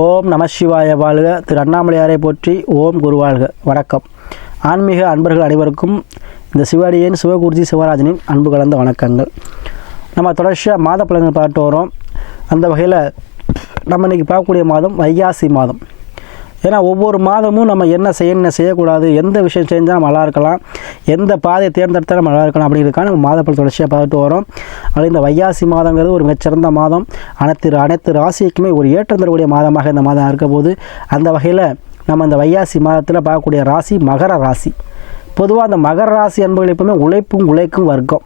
ஓம் நம சிவாய வாழ்க திரு அண்ணாமலையாரை போற்றி ஓம் குருவாழ்க வணக்கம் ஆன்மீக அன்பர்கள் அனைவருக்கும் இந்த சிவாடியின் சிவகுருஜி சிவராஜனின் அன்பு கலந்த வணக்கங்கள் நம்ம தொடர்ச்சியாக மாத பழங்கள் பார்த்து வரோம் அந்த வகையில் நம்ம இன்றைக்கி பார்க்கக்கூடிய மாதம் வைகாசி மாதம் ஏன்னா ஒவ்வொரு மாதமும் நம்ம என்ன செய்யணும் என்ன செய்யக்கூடாது எந்த விஷயம் செஞ்சால் நம்ம நல்லா இருக்கலாம் எந்த பாதையை தேர்ந்தெடுத்தால் நம்ம நல்லா இருக்கலாம் அப்படிங்கிறதுக்காக நம்ம மாதப்பல் தொடர்ச்சியாக பார்த்துட்டு வரோம் அதில் இந்த வையாசி மாதங்கிறது ஒரு மிகச்சிறந்த மாதம் அனைத்து அனைத்து ராசிக்குமே ஒரு ஏற்றம் தரக்கூடிய மாதமாக இந்த மாதம் இருக்க போது அந்த வகையில் நம்ம இந்த வையாசி மாதத்தில் பார்க்கக்கூடிய ராசி மகர ராசி பொதுவாக அந்த மகர ராசி என்பவர்கள் எப்பவுமே உழைப்பும் உழைக்கும் வர்க்கம்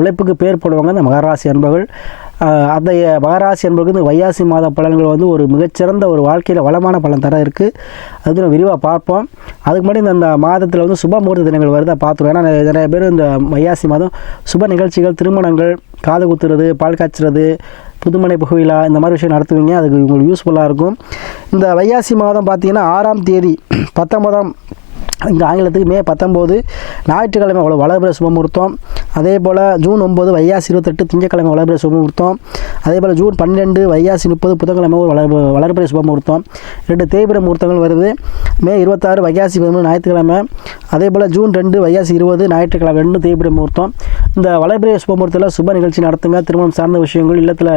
உழைப்புக்கு பேர் போடுவாங்க இந்த மகர ராசி என்பவர்கள் அந்த மகராசி என்பவருக்கு வையாசி மாத பலன்கள் வந்து ஒரு மிகச்சிறந்த ஒரு வாழ்க்கையில் வளமான பலன் தர இருக்குது அது நம்ம விரிவாக பார்ப்போம் அதுக்கு முன்னாடி இந்த மாதத்தில் வந்து சுப முகூர்த்த தினங்கள் வருதா பார்த்துருவோம் ஏன்னா நிறைய பேர் இந்த வையாசி மாதம் சுப நிகழ்ச்சிகள் திருமணங்கள் காது குத்துறது பால் காய்ச்சுறது புதுமனை புகையிலா இந்த மாதிரி விஷயம் நடத்துவீங்க அதுக்கு உங்களுக்கு யூஸ்ஃபுல்லாக இருக்கும் இந்த வையாசி மாதம் பார்த்திங்கன்னா ஆறாம் தேதி பத்தொன்பதாம் இந்த ஆங்கிலத்துக்கு மே பத்தொம்போது ஞாயிற்றுக்கிழமை அவ்வளோ வளர்பிற சுபமுகூர்த்தம் அதே போல் ஜூன் ஒம்பது வையாசி இருபத்தெட்டு திங்கக்கிழமை வளர்பிறை சுபமுகூர்த்தம் அதே போல் ஜூன் பன்னெண்டு வையாசி முப்பது புதன்கிழமை ஒரு வளர் வளர்பிறை சுபமுகூர்த்தம் ரெண்டு தேய்பிர முகூர்த்தங்கள் வருது மே இருபத்தாறு வையாசி பதிமூணு ஞாயிற்றுக்கிழமை அதே போல் ஜூன் ரெண்டு வையாசி இருபது ஞாயிற்றுக்கிழமை ரெண்டு தேய்பிர முகூர்த்தம் இந்த வளர்பிறை சுபமுகூர்த்தத்தில் சுப நிகழ்ச்சி நடத்துங்க திருமணம் சார்ந்த விஷயங்கள் இல்லத்தில்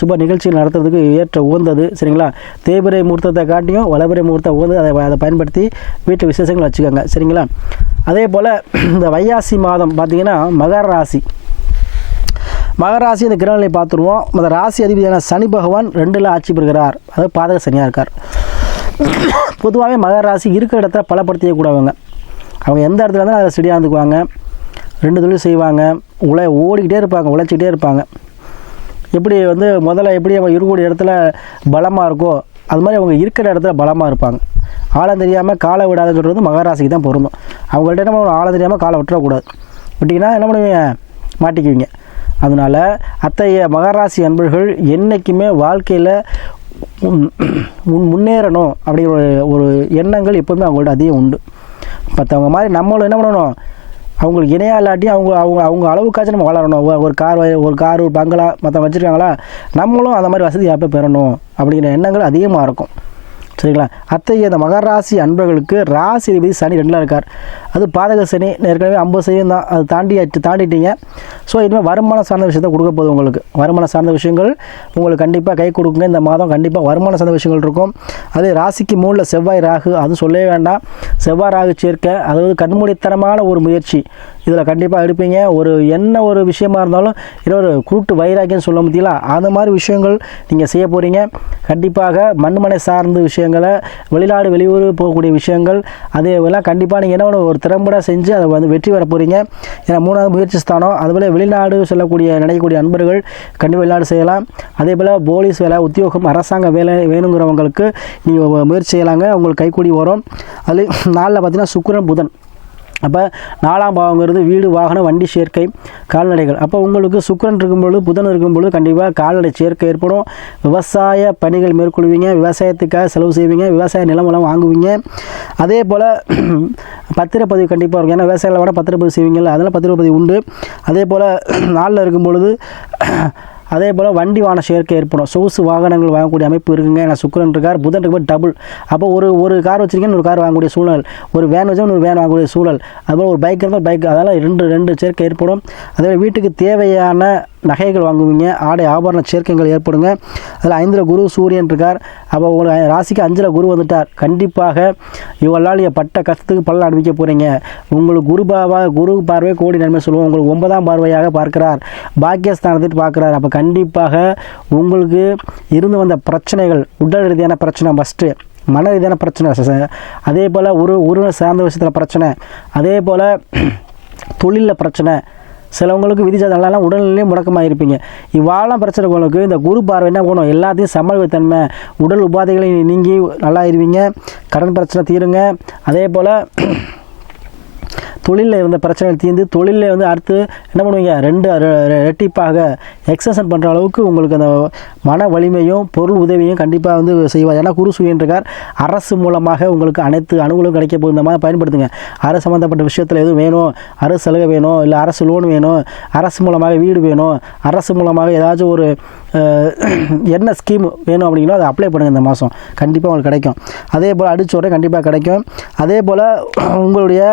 சுப நிகழ்ச்சி நடத்துறதுக்கு ஏற்ற உகந்தது சரிங்களா தேய்பிரை முகூர்த்தத்தை காட்டியும் வளர்பிறை முகூர்த்தம் உகந்தது அதை அதை பயன்படுத்தி வீட்டு விசேஷங்கள் வச்சுக்கோங்க சரிங்களா அதே போல் இந்த வையாசி மாதம் பார்த்திங்கன்னா மகர ராசி மகர ராசி இந்த கிரகங்களை பார்த்துருவோம் அந்த ராசி அதிபதியான சனி பகவான் ரெண்டில் ஆட்சி பெறுகிறார் அதாவது பாதக சனியாக இருக்கார் பொதுவாகவே மகர ராசி இருக்கிற இடத்துல பலப்படுத்தியக்கூடாதுங்க அவங்க எந்த இடத்துல இருந்தாலும் அதில் செடியாக இருந்துக்குவாங்க ரெண்டு தொழில் செய்வாங்க உழை ஓடிக்கிட்டே இருப்பாங்க உழைச்சிக்கிட்டே இருப்பாங்க எப்படி வந்து முதல்ல எப்படி அவங்க இருக்கக்கூடிய இடத்துல பலமாக இருக்கோ அது மாதிரி அவங்க இருக்கிற இடத்துல பலமாக இருப்பாங்க ஆழம் தெரியாமல் காலை விடாதுன்றது மகராசிக்கு தான் பொருந்தும் அவங்கள்ட்ட என்ன பண்ணுவோம் ஆள தெரியாமல் காலை விட்டுறக்கூடாது விட்டிங்கன்னா என்ன பண்ணுவீங்க மாட்டிக்குவீங்க அதனால் அத்தகைய மகராசி அன்பர்கள் என்றைக்குமே வாழ்க்கையில் முன் முன்னேறணும் அப்படிங்கிற ஒரு ஒரு எண்ணங்கள் எப்போவுமே அவங்கள்ட்ட அதிகம் உண்டு மற்றவங்க மாதிரி நம்மளும் என்ன பண்ணணும் அவங்களுக்கு இணையா இல்லாட்டியும் அவங்க அவங்க அவங்க அளவுக்காச்சும் நம்ம வளரணும் ஒரு கார் ஒரு கார் ஒரு பங்களா மற்றவங்க வச்சுருக்காங்களா நம்மளும் அந்த மாதிரி வசதி அப்போ பெறணும் அப்படிங்கிற எண்ணங்கள் அதிகமாக இருக்கும் சரிங்களா அத்தகைய அந்த மகராசி ராசி அன்பர்களுக்கு ராசி அதிபதி சனி ரெண்டில் இருக்கார் அது பாதக சனி ஏற்கனவே ஐம்பது சனியும் தான் அது தாண்டி தாண்டிட்டீங்க ஸோ இனிமேல் வருமானம் சார்ந்த விஷயத்தை கொடுக்க போகுது உங்களுக்கு வருமானம் சார்ந்த விஷயங்கள் உங்களுக்கு கண்டிப்பாக கை கொடுக்குங்க இந்த மாதம் கண்டிப்பாக வருமானம் சார்ந்த விஷயங்கள் இருக்கும் அதே ராசிக்கு மூணில் செவ்வாய் ராகு அதுவும் சொல்லவே வேண்டாம் செவ்வாய் ராகு சேர்க்க அதாவது கண்மூடித்தனமான ஒரு முயற்சி இதில் கண்டிப்பாக எடுப்பீங்க ஒரு என்ன ஒரு விஷயமா இருந்தாலும் ஒரு கூட்டு வைராக்கியம் சொல்ல முடியல அந்த மாதிரி விஷயங்கள் நீங்கள் செய்ய போகிறீங்க கண்டிப்பாக மண்மனை சார்ந்த விஷயங்களை வெளிநாடு வெளியூர் போகக்கூடிய விஷயங்கள் அதேவெல்லாம் கண்டிப்பாக நீங்கள் என்ன ஒரு திறம்பட செஞ்சு அதை வந்து வெற்றி பெற போகிறீங்க ஏன்னா மூணாவது முயற்சி ஸ்தானம் அதுபோல் வெளிநாடு செல்லக்கூடிய நினைக்கக்கூடிய நண்பர்கள் கண்டிப்பாக வெளிநாடு செய்யலாம் அதே போல் போலீஸ் வேலை உத்தியோகம் அரசாங்க வேலை வேணுங்கிறவங்களுக்கு நீங்கள் முயற்சி செய்யலாங்க உங்களுக்கு கைக்கூடி வரும் அது நாளில் பார்த்தீங்கன்னா சுக்கரன் புதன் அப்போ நாலாம் பாவங்கிறது வீடு வாகனம் வண்டி சேர்க்கை கால்நடைகள் அப்போ உங்களுக்கு சுக்கரன் இருக்கும்பொழுது புதன் இருக்கும்பொழுது கண்டிப்பாக கால்நடை சேர்க்கை ஏற்படும் விவசாய பணிகள் மேற்கொள்வீங்க விவசாயத்துக்காக செலவு செய்வீங்க விவசாய நிலமெல்லாம் வாங்குவீங்க அதே போல் பத்திரப்பதிவு கண்டிப்பாக இருக்கும் ஏன்னா விவசாயிகளை விட பத்திரப்பதிவு செய்வீங்கள்ல அதெல்லாம் பத்திரப்பதிவு உண்டு அதே போல் நாளில் இருக்கும் பொழுது அதே போல் வண்டி வாகன சேர்க்கை ஏற்படும் சொகுசு வாகனங்கள் வாங்கக்கூடிய அமைப்பு இருக்குங்க ஏன்னா சுக்கரன் இருக்கார் புதன் இருக்கும்போது டபுள் அப்போ ஒரு ஒரு கார் வச்சிருக்கீங்கன்னு ஒரு கார் வாங்கக்கூடிய சூழல் ஒரு வேன் வச்சு ஒரு வேன் வாங்கக்கூடிய சூழல் அதுபோல் ஒரு பைக் இருந்தால் பைக் அதெல்லாம் ரெண்டு ரெண்டு சேர்க்கை ஏற்படும் அதே வீட்டுக்கு தேவையான நகைகள் வாங்குவீங்க ஆடை ஆபரண சேர்க்கைகள் ஏற்படுங்க அதில் ஐந்தில் குரு சூரியன் இருக்கார் அப்போ உங்களுக்கு ராசிக்கு அஞ்சில் குரு வந்துட்டார் கண்டிப்பாக இவெல்லாம் நீங்கள் பட்ட கஷ்டத்துக்கு பலன் அனுப்பிக்க போகிறீங்க உங்களுக்கு குரு பாவா குரு பார்வை கோடி நன்மை சொல்லுவோம் உங்களுக்கு ஒன்பதாம் பார்வையாக பார்க்கிறார் பாக்கியஸ்தானத்தை பார்க்குறார் அப்போ கண்டிப்பாக உங்களுக்கு இருந்து வந்த பிரச்சனைகள் உடல் ரீதியான பிரச்சனை ஃபஸ்ட்டு மன ரீதியான பிரச்சனை அதே போல் ஒரு உருவ சார்ந்த விஷயத்தில் பிரச்சனை அதே போல் தொழிலில் பிரச்சனை சிலவங்களுக்கு விதி விதிச்சதாலாம் உடல்நிலையும் முடக்கமாக இருப்பீங்க இவ்வாலாம் பிரச்சனை உங்களுக்கு இந்த குரு பார்வை என்ன போகணும் எல்லாத்தையும் தன்மை உடல் உபாதைகளை நீங்கி நல்லா இருவீங்க கடன் பிரச்சனை தீருங்க அதே போல் தொழிலில் இருந்த பிரச்சனை தீர்ந்து தொழிலில் வந்து அடுத்து என்ன பண்ணுவீங்க ரெண்டு ரெட்டிப்பாக எக்ஸசன் பண்ணுற அளவுக்கு உங்களுக்கு அந்த மன வலிமையும் பொருள் உதவியும் கண்டிப்பாக வந்து செய்வார் ஏன்னா குரு சுயன்றிருக்கார் அரசு மூலமாக உங்களுக்கு அனைத்து அணுகலும் கிடைக்க போகுது இந்த மாதிரி பயன்படுத்துங்க அரசு சம்மந்தப்பட்ட விஷயத்தில் எதுவும் வேணும் அரசு சலுகை வேணும் இல்லை அரசு லோன் வேணும் அரசு மூலமாக வீடு வேணும் அரசு மூலமாக ஏதாச்சும் ஒரு என்ன ஸ்கீம் வேணும் அப்படிங்கிறோ அதை அப்ளை பண்ணுங்கள் இந்த மாதம் கண்டிப்பாக உங்களுக்கு கிடைக்கும் அதே போல் அடிச்சோட கண்டிப்பாக கிடைக்கும் அதே போல் உங்களுடைய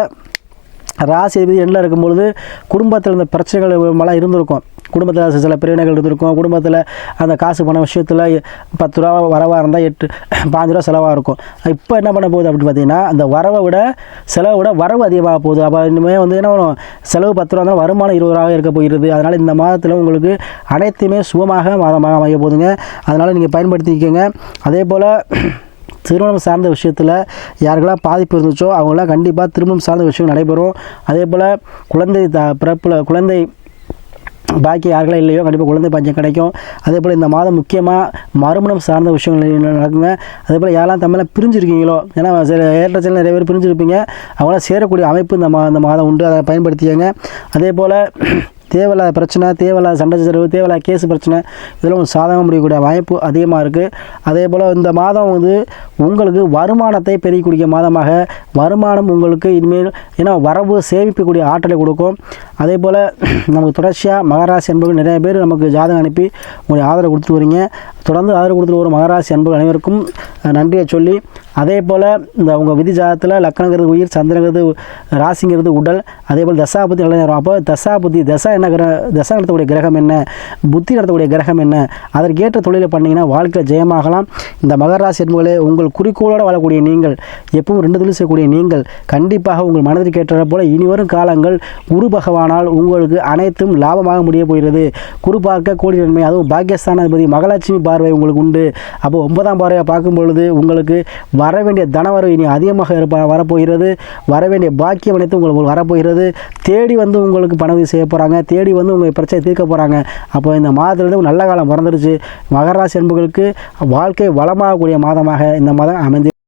ராசி அதிபதி எண்ணில் இருக்கும்பொழுது குடும்பத்தில் இந்த பிரச்சனைகள் மழை இருந்திருக்கும் குடும்பத்தில் சில பிரிவினைகள் இருந்திருக்கும் குடும்பத்தில் அந்த காசு பண்ண விஷயத்தில் பத்து ரூபா வரவாக இருந்தால் எட்டு பாஞ்சு ரூபா செலவாக இருக்கும் இப்போ என்ன பண்ண போகுது அப்படின்னு பார்த்தீங்கன்னா அந்த வரவை விட செலவை விட வரவு அதிகமாக போகுது அப்போ இனிமேல் வந்து என்ன பண்ணும் செலவு பத்து ரூபா இருந்தாலும் வருமானம் இருபது ரூபாவே இருக்க போயிடுது அதனால் இந்த மாதத்தில் உங்களுக்கு அனைத்துமே சுகமாக மாதமாக அமைய போகுதுங்க அதனால் நீங்கள் பயன்படுத்திக்கோங்க அதே போல் திருமணம் சார்ந்த விஷயத்தில் யாருக்கெல்லாம் பாதிப்பு இருந்துச்சோ அவங்களாம் கண்டிப்பாக திருமணம் சார்ந்த விஷயம் நடைபெறும் அதே போல் குழந்தை த பிறப்பில் குழந்தை பாக்கி யாருக்கெல்லாம் இல்லையோ கண்டிப்பாக குழந்தை பஞ்சம் கிடைக்கும் அதே போல் இந்த மாதம் முக்கியமாக மறுமணம் சார்ந்த விஷயங்கள் நடக்குங்க அதே போல் யாரெல்லாம் தமிழில் பிரிஞ்சிருக்கீங்களோ ஏன்னா சில ஏற்ற சில நிறைய பேர் பிரிஞ்சிருப்பீங்க அவங்களாம் சேரக்கூடிய அமைப்பு இந்த மா இந்த மாதம் உண்டு அதை பயன்படுத்திக்கங்க அதே போல் தேவையில்லாத பிரச்சனை தேவையில்லாத சண்டை செலவு தேவையில்லாத கேஸ் பிரச்சனை இதெல்லாம் சாதகம் முடியக்கூடிய வாய்ப்பு அதிகமாக இருக்குது அதே போல் இந்த மாதம் வந்து உங்களுக்கு வருமானத்தை பெருக்கக்கூடிய மாதமாக வருமானம் உங்களுக்கு இனிமேல் ஏன்னா வரவு சேமிக்கக்கூடிய ஆற்றலை கொடுக்கும் அதே போல் நமக்கு தொடர்ச்சியாக மகாராசி என்பவர்கள் நிறைய பேர் நமக்கு ஜாதகம் அனுப்பி உங்களுடைய ஆதரவு கொடுத்துட்டு வரீங்க தொடர்ந்து ஆதரவு கொடுத்துட்டு வரும் மகராசி அன்பு அனைவருக்கும் நன்றியை சொல்லி அதே போல் இந்த உங்கள் விதி ஜாதத்தில் லக்னங்கிறது உயிர் சந்திரங்கிறது ராசிங்கிறது உடல் அதே போல் தசா புத்தி நல்ல நேரம் அப்போ தசா புத்தி தசா என்ன கிரக தசா நடத்தக்கூடிய கிரகம் என்ன புத்தி நடத்தக்கூடிய கிரகம் என்ன அதற்கேற்ற தொழிலை பண்ணிங்கன்னா வாழ்க்கையில் ஜெயமாகலாம் இந்த மகராசி என்பவர்களே உங்கள் குறிக்கோளோடு வாழக்கூடிய நீங்கள் எப்பவும் ரெண்டு தொழில் செய்யக்கூடிய நீங்கள் கண்டிப்பாக உங்கள் மனதிற்கேற்ற போல் இனிவரும் காலங்கள் குரு பகவானால் உங்களுக்கு அனைத்தும் லாபமாக முடிய போகிறது குரு பார்க்க கோடி நன்மை அதுவும் அதிபதி மகாலட்சுமி பார்வை உங்களுக்கு உண்டு அப்போ ஒன்பதாம் பார்வையை பார்க்கும் பொழுது உங்களுக்கு வர வேண்டிய தனவரவு இனி அதிகமாக இருப்ப வரப்போகிறது வர வேண்டிய பாக்கியம் அனைத்து உங்களுக்கு வரப்போகிறது தேடி வந்து உங்களுக்கு பணவு செய்ய போகிறாங்க தேடி வந்து உங்கள் பிரச்சனை தீர்க்க போகிறாங்க அப்போ இந்த மாதத்துலேருந்து நல்ல காலம் பிறந்துருச்சு மகராசி என்பவர்களுக்கு வாழ்க்கை வளமாகக்கூடிய மாதமாக இந்த மாதம் அமைந்து